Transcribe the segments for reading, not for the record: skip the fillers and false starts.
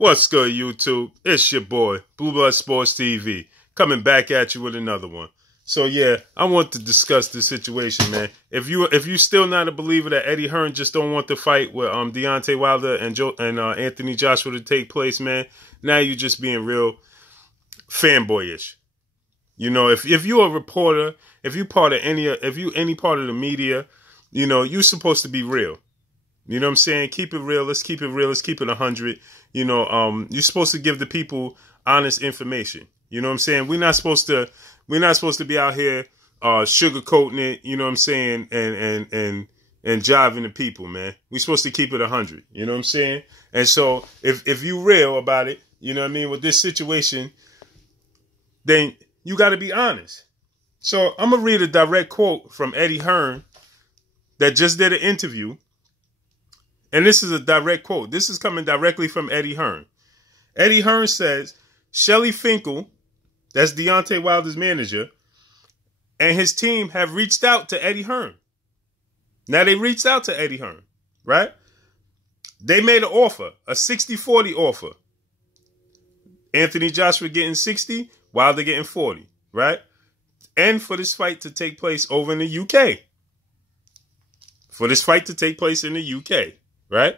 What's good, YouTube? It's your boy, Blue Blood Sports TV, coming back at you with another one. So yeah, I want to discuss the situation, man. If you still not a believer that Eddie Hearn just don't want the fight with Deontay Wilder and Anthony Joshua to take place, man, now you just being real fanboyish. You know, if you're a reporter, if you any part of the media, you know, you're supposed to be real. You know what I'm saying? Keep it real. Let's keep it real. Let's keep it 100. You know, you're supposed to give the people honest information. You know what I'm saying? We're not supposed to be out here sugarcoating it, you know what I'm saying, and jiving the people, man. We're supposed to keep it 100. You know what I'm saying? And so if you real about it, you know what I mean, with this situation, then you got to be honest. So I'm going to read a direct quote from Eddie Hearn that just did an interview. And this is a direct quote. This is coming directly from Eddie Hearn. Eddie Hearn says, Shelly Finkel, that's Deontay Wilder's manager, and his team have reached out to Eddie Hearn. Now, they reached out to Eddie Hearn, right? They made an offer, a 60-40 offer. Anthony Joshua getting 60, Wilder getting 40, right? And for this fight to take place over in the UK. For this fight to take place in the UK. Right?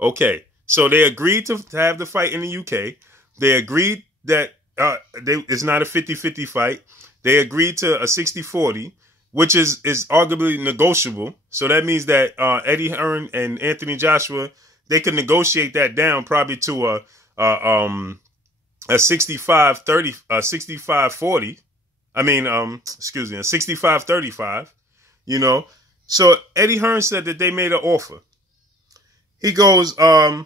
Okay. So they agreed to have the fight in the UK. They agreed that it's not a 50-50 fight. They agreed to a 60-40, which is arguably negotiable. So that means that Eddie Hearn and Anthony Joshua, they could negotiate that down probably to a 65-30, 65-40. I mean, excuse me, a 65-35, you know. So Eddie Hearn said that they made an offer. He goes, and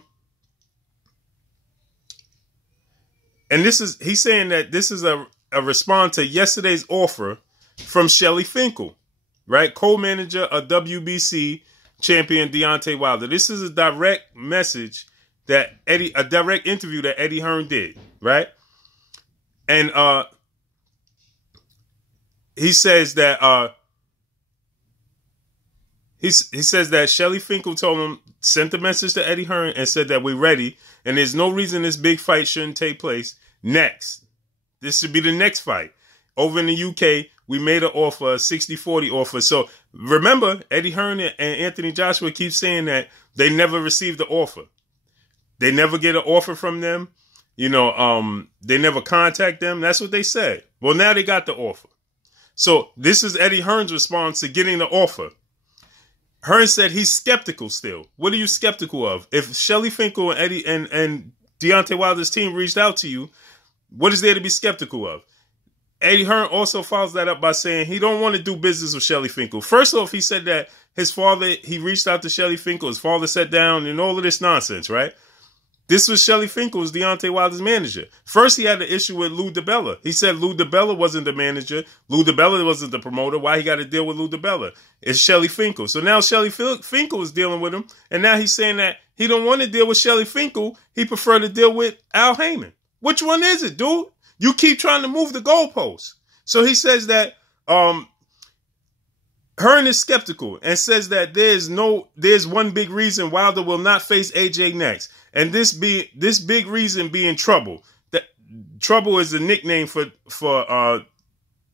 he's saying that this is a response to yesterday's offer from Shelly Finkel, right? Co-manager of WBC champion Deontay Wilder. This is a direct message a direct interview that Eddie Hearn did, right? And he says that he says that Shelly Finkel told him, sent a message to Eddie Hearn and said that we're ready and there's no reason this big fight shouldn't take place next. This should be the next fight. Over in the UK, we made an offer, a 60-40 offer. So remember, Eddie Hearn and Anthony Joshua keep saying that they never received the offer. They never get an offer from them. You know, they never contact them. That's what they said. Well, now they got the offer. So this is Eddie Hearn's response to getting the offer. Hearn said he's skeptical still. What are you skeptical of? If Shelly Finkel and Eddie and Deontay Wilder's team reached out to you, what is there to be skeptical of? Eddie Hearn also follows that up by saying he don't want to do business with Shelly Finkel. First off, he said that his father, he reached out to Shelly Finkel, his father sat down and all of this nonsense, right? This was Shelly Finkel's Deontay Wilder's manager. First, he had an issue with Lou DiBella. He said Lou DiBella wasn't the manager. Lou DiBella wasn't the promoter. Why he got to deal with Lou DiBella? It's Shelly Finkel. So now Shelly Finkel is dealing with him. And now he's saying that he don't want to deal with Shelly Finkel. He prefer to deal with Al Heyman. Which one is it, dude? You keep trying to move the goalposts. So he says that Hearn is skeptical and says that there's one big reason Wilder will not face AJ next. And this big reason being trouble. That trouble is a nickname for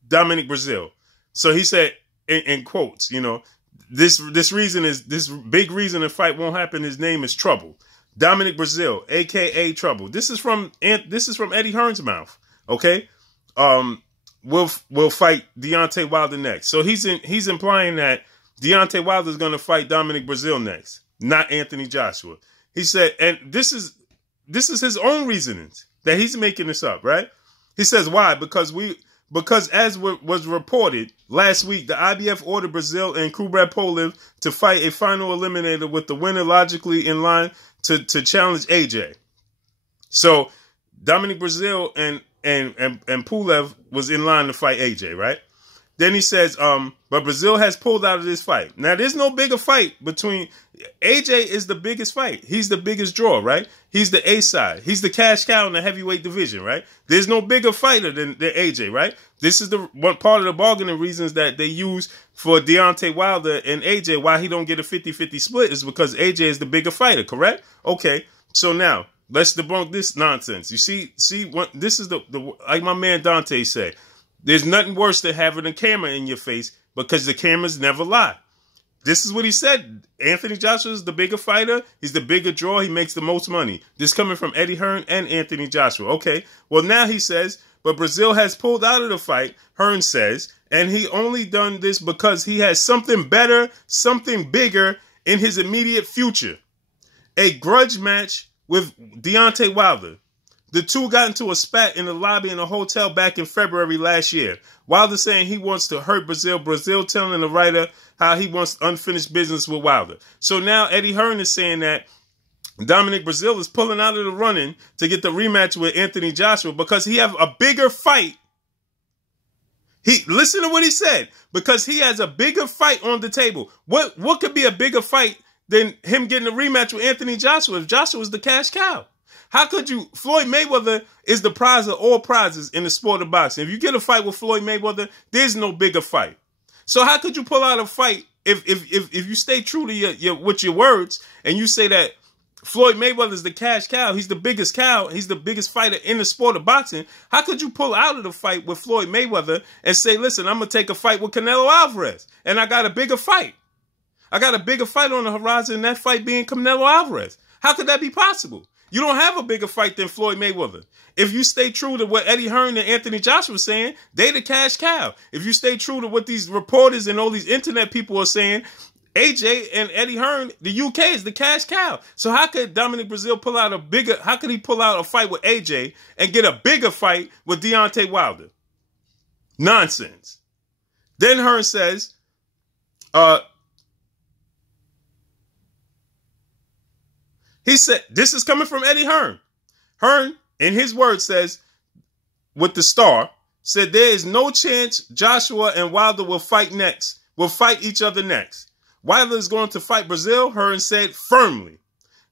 Dominic Brazil. So he said in quotes, you know, this big reason the fight won't happen. His name is Trouble. Dominic Brazil, aka Trouble. This is from Eddie Hearn's mouth. Okay, we'll fight Deontay Wilder next. So he's implying that Deontay Wilder is going to fight Dominic Brazil next, not Anthony Joshua. He said, and this is his own reasonings that he's making this up, right? He says, why? Because as was reported last week, the IBF ordered Brazil and Kubrat Pulev to fight a final eliminator with the winner logically in line to challenge AJ. So Dominic Brazil and Pulev was in line to fight AJ, right? Then he says, but Brazil has pulled out of this fight. Now, there's no bigger fight between... AJ is the biggest fight. He's the biggest draw, right? He's the A side. He's the cash cow in the heavyweight division, right? There's no bigger fighter than AJ, right? This is the one part of the bargaining reasons that they use for Deontay Wilder and AJ. Why he don't get a 50-50 split is because AJ is the bigger fighter, correct? Okay, so now, let's debunk this nonsense. You see what this is the like my man Deontay said. There's nothing worse than having a camera in your face because the cameras never lie. This is what he said. Anthony Joshua is the bigger fighter. He's the bigger draw. He makes the most money. This coming from Eddie Hearn and Anthony Joshua. Okay. Well, now he says, but Brazil has pulled out of the fight, Hearn says, and he only done this because he has something better, something bigger in his immediate future. A grudge match with Deontay Wilder. The two got into a spat in the lobby in a hotel back in February last year. Wilder saying he wants to hurt Brazil. Brazil telling the writer how he wants unfinished business with Wilder. So now Eddie Hearn is saying that Dominic Brazil is pulling out of the running to get the rematch with Anthony Joshua because he have a bigger fight. Listen to what he said. Because he has a bigger fight on the table. What could be a bigger fight than him getting a rematch with Anthony Joshua if Joshua was the cash cow? How could you? Floyd Mayweather is the prize of all prizes in the sport of boxing. If you get a fight with Floyd Mayweather, there's no bigger fight. So how could you pull out a fight if you stay true to your words and you say that Floyd Mayweather is the cash cow, he's the biggest cow, he's the biggest fighter in the sport of boxing? How could you pull out of the fight with Floyd Mayweather and say, listen, I'm gonna take a fight with Canelo Alvarez and I got a bigger fight? I got a bigger fight on the horizon, and that fight being Canelo Alvarez. How could that be possible? You don't have a bigger fight than Floyd Mayweather. If you stay true to what Eddie Hearn and Anthony Joshua are saying, they the cash cow. If you stay true to what these reporters and all these internet people are saying, AJ and Eddie Hearn, the UK is the cash cow. So how could Dominic Brazil pull out how could he pull out a fight with AJ and get a bigger fight with Deontay Wilder? Nonsense. Then Hearn says, he said, this is coming from Eddie Hearn. Hearn, in his words, says, with the Star, said there is no chance Joshua and Wilder will fight each other next. Wilder is going to fight Brazil, Hearn said firmly.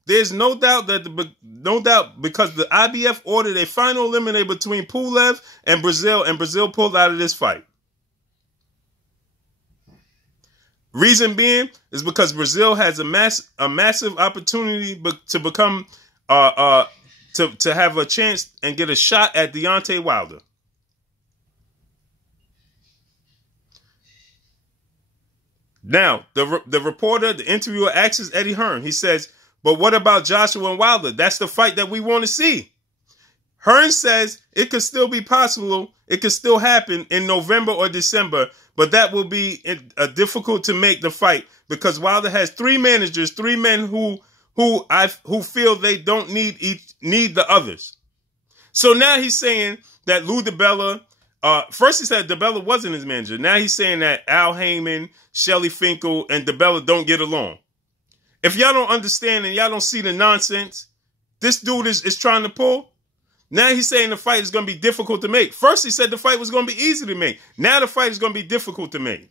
There's no doubt because the IBF ordered a final eliminator between Pulev and Brazil pulled out of this fight. Reason being is because Brazil has a massive opportunity to become to have a chance and get a shot at Deontay Wilder. Now, the reporter, the interviewer asks Eddie Hearn. He says, but what about Joshua and Wilder? That's the fight that we want to see. Hearn says it could still be possible. It could still happen in November or December, but that will be difficult to make the fight because Wilder has three managers, three men who feel they don't need the others. So now he's saying that Lou DiBella, first he said DiBella wasn't his manager. Now he's saying that Al Heyman, Shelly Finkel, and DiBella don't get along. If y'all don't understand and y'all don't see the nonsense this dude is trying to pull, now he's saying the fight is going to be difficult to make. First he said the fight was going to be easy to make. Now the fight is going to be difficult to make.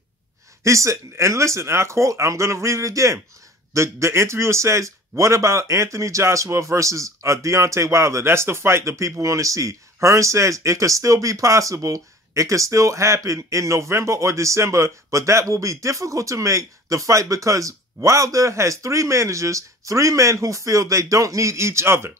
He said, and listen, I quote, I'm going to read it again. The interviewer says, what about Anthony Joshua versus Deontay Wilder? That's the fight that people want to see. Hearn says it could still be possible. It could still happen in November or December, but that will be difficult to make the fight because Wilder has three managers, three men who feel they don't need each other.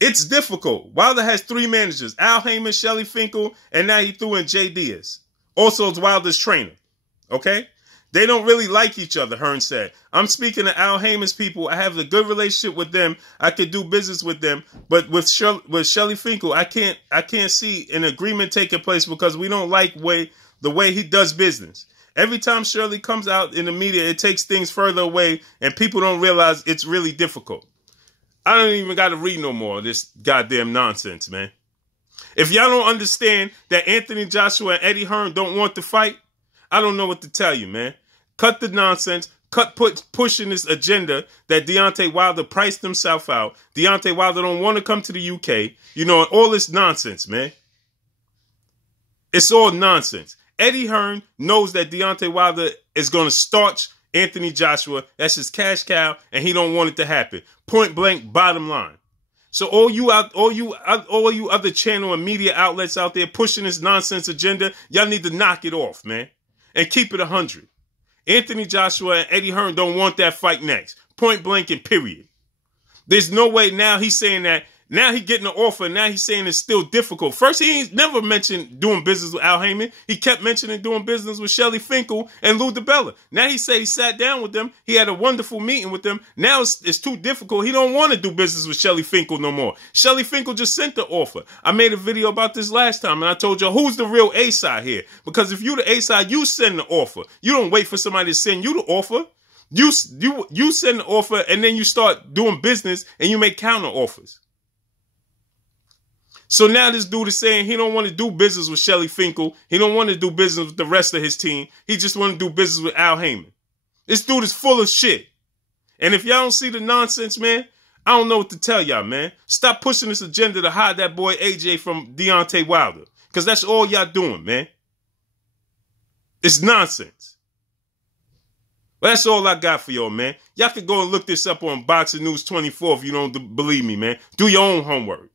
It's difficult. Wilder has three managers, Al Heyman, Shelly Finkel, and now he threw in Jay Diaz. Also, it's Wilder's trainer. Okay? They don't really like each other, Hearn said. I'm speaking to Al Heyman's people. I have a good relationship with them. I could do business with them. But with Shelly Finkel, I can't see an agreement taking place because we don't like the way he does business. Every time Shirley comes out in the media, it takes things further away, and people don't realize it's really difficult. I don't even got to read no more of this goddamn nonsense, man. If y'all don't understand that Anthony Joshua and Eddie Hearn don't want to fight, I don't know what to tell you, man. Cut the nonsense. Cut pushing this agenda that Deontay Wilder priced himself out. Deontay Wilder don't want to come to the UK. You know, all this nonsense, man. It's all nonsense. Eddie Hearn knows that Deontay Wilder is going to starch Anthony Joshua. That's his cash cow, and he don't want it to happen. Point blank, bottom line. So all you other channel and media outlets out there pushing this nonsense agenda, y'all need to knock it off, man, and keep it 100. Anthony Joshua and Eddie Hearn don't want that fight next. Point blank and period. There's no way now he's saying that. Now he getting an offer. Now he's saying it's still difficult. First, he ain't never mentioned doing business with Al Heyman. He kept mentioning doing business with Shelly Finkel and Lou DiBella. Now he said he sat down with them. He had a wonderful meeting with them. Now it's too difficult. He don't want to do business with Shelly Finkel no more. Shelly Finkel just sent the offer. I made a video about this last time, and I told you who's the real A-side here. Because if you the A-side, you send the offer. You don't wait for somebody to send you the offer. You send the offer, and then you start doing business, and you make counter offers. So now this dude is saying he don't want to do business with Shelly Finkel. He don't want to do business with the rest of his team. He just want to do business with Al Heyman. This dude is full of shit. And if y'all don't see the nonsense, man, I don't know what to tell y'all, man. Stop pushing this agenda to hide that boy AJ from Deontay Wilder. Because that's all y'all doing, man. It's nonsense. But that's all I got for y'all, man. Y'all can go and look this up on Boxing News 24 if you don't believe me, man. Do your own homework.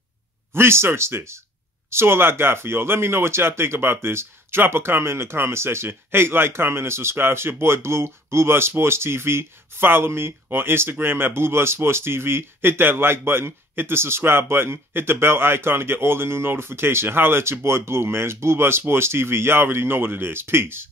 Research this. That's all I got for y'all. Let me know what y'all think about this. Drop a comment in the comment section. Hate, like, comment, and subscribe. It's your boy Blue, Blue Blood Sports TV. Follow me on Instagram at Blue Blood Sports TV. Hit that like button. Hit the subscribe button. Hit the bell icon to get all the new notifications. Holla at your boy Blue, man. It's Blue Blood Sports TV. Y'all already know what it is. Peace.